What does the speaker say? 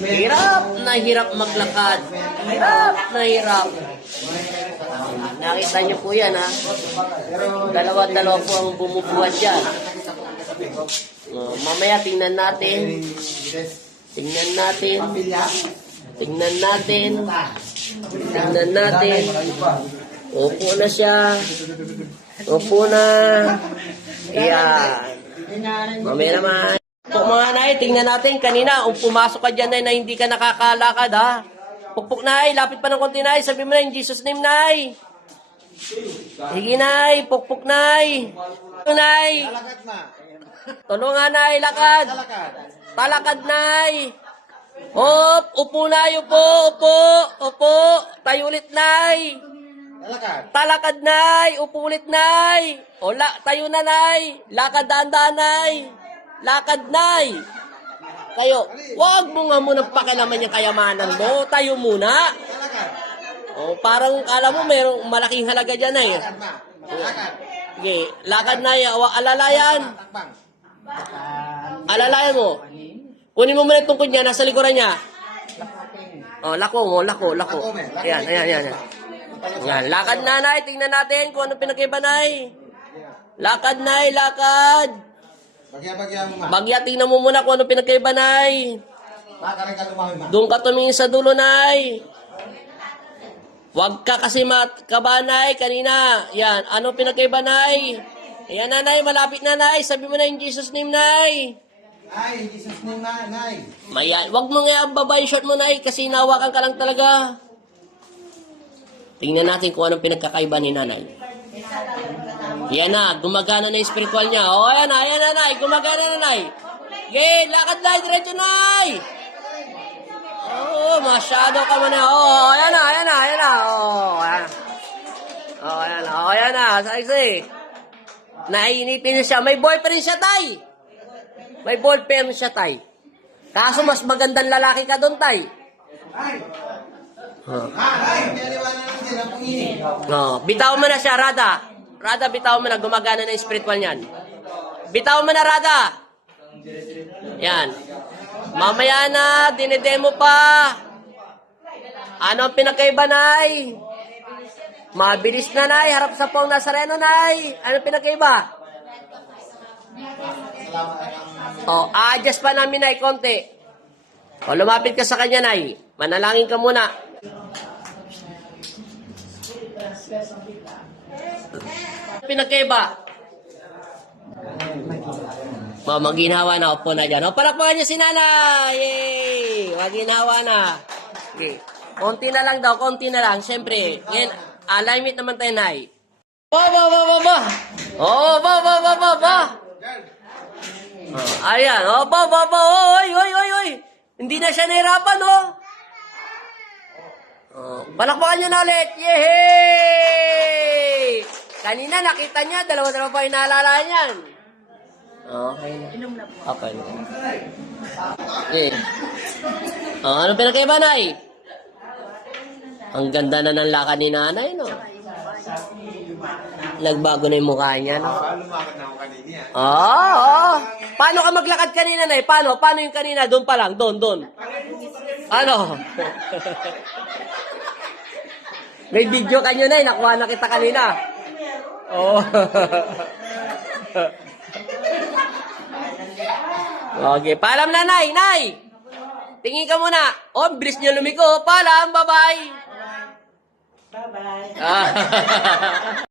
Hirap na hirap maglakad. Hirap na hirap. Nakita niyo po yan ha. Dalawa-dalawa po ang bumubuhat dyan. Oh, mamaya tingnan natin. Tingnan natin. Tingnan natin. Tingnan natin. Upo na siya. Upo na. Ayan. Mamaya naman. Pukpuk mga nay, tingnan natin kanina, kung pumasok ka dyan nay, na hindi ka nakakalakad ha. Pukpuk nay, lapit pa ng konti nay, sabi mo na in Jesus name nay. Sige nay, pukpuk nay. Nay, tulungan nay, lakad. Talakad nay. Hop, upo nay, upo, upo, upo. Tayo ulit nay. Talakat. Talakad nay, upo ulit nay. O la, tayo na nay. Lakad dahan-dahan nay. Lakad nay. Kayo, wag mo nga munang pakilaman yung kayamanan mo. Tayo muna. O parang kala mo mayroong malaking halaga dyan. Talakat na. Talakat. Sige, lakad nay. Alalayan. Alalayan mo. Kunin mo muna itong kunya, nasa likuran niya. O, lako mo, lako, lako. Ayan, ayan, ayan. ayan. Yan, lakad nanay, tingnan natin kung ano pinagkaiba nay. Lakad nay, lakad. Bagya-bagya mo ma. Bagya, tingnan mo muna kung ano pinagkaiba nay. Baka rin ka lumawi ma. Doon ka tumingin sa dulo nay. Huwag ka kasi matkabanay kanina. Yan, ano pinagkaiba nay? Ayan nanay, malapit na nay. Sabi mo na in Jesus name nay. Ay, Jesus name na, nay. Mayan, wag mo nga ang baba yung short mo nay kasi nawakan ka lang talaga. Tingnan natin kung anong pinagkakaiba ni nanay. Yan na, gumagana na yung spiritual niya. O, ayan na, ayan na, nay. Gumagana na, nay. Okay, lakad na, diretso, nay. Oo, masyado ka man na. Oo, ayan na, ayan na, ayan na. Oo, ayan. Oo, ayan na, oo, ayan na. Saksi. Naiinitin niya siya. May boyfriend siya, tay. May boyfriend siya, tay. Kaso mas magandang lalaki ka doon, tay. Ay. Huh. No, bitaw mo na siya, Rada. Rada, bitaw mo na. Gumagana na yung spiritual niyan. Bitaw mo Rada. Yan. Mamaya na, dinedemo pa. Ano ang pinakaiba, Nay? Mabilis na, Nay. Harap sa pong Nazareno, Nay. Ano ang pinakaiba? Oh, adjust pa namin, Nay, konti. O, lumapit ka sa kanya, Nay. Manalangin ka muna. Pinagkaiba. Ma, maginawa na. Upo na dyan. O, palakpakan niyo si nanay. Yay! Maginawa na. Okay. Konti na lang daw. Konti na lang. Siyempre. Yan. Alignment naman tayo, nay. Ba, ba, ba, ba, ba. Oh, ba, ba, ba, ba, ba. Oh, ayan. Oh, ba, ba, ba. Oy, oy, oy, oy. Hindi na siya nahirapan, oh. Oh, palakpakan niyo na ulit. Yehey! Kanina nakita niya, dalawa-dalawa pa yung naalala niyan. Okay na. Okay na. Eh. Oh, ano pinakaiba, Nay? Ang ganda na ng lakad ni nanay, no? Nagbago na yung mukha niya, no? Lumakad na ako kanini ah. Oo, oo. Paano ka maglakad kanina, Nay? Paano? Paano yung kanina? Doon pa lang. Doon, doon. Ano? May video kanyo, Nay. Nakuha na kita kanina. Oo. okay. Paalam na, Nay. Nay! Tingin ka muna. Oh, bilis niya lumiko. Paalam. Bye-bye. Bye-bye. Ah.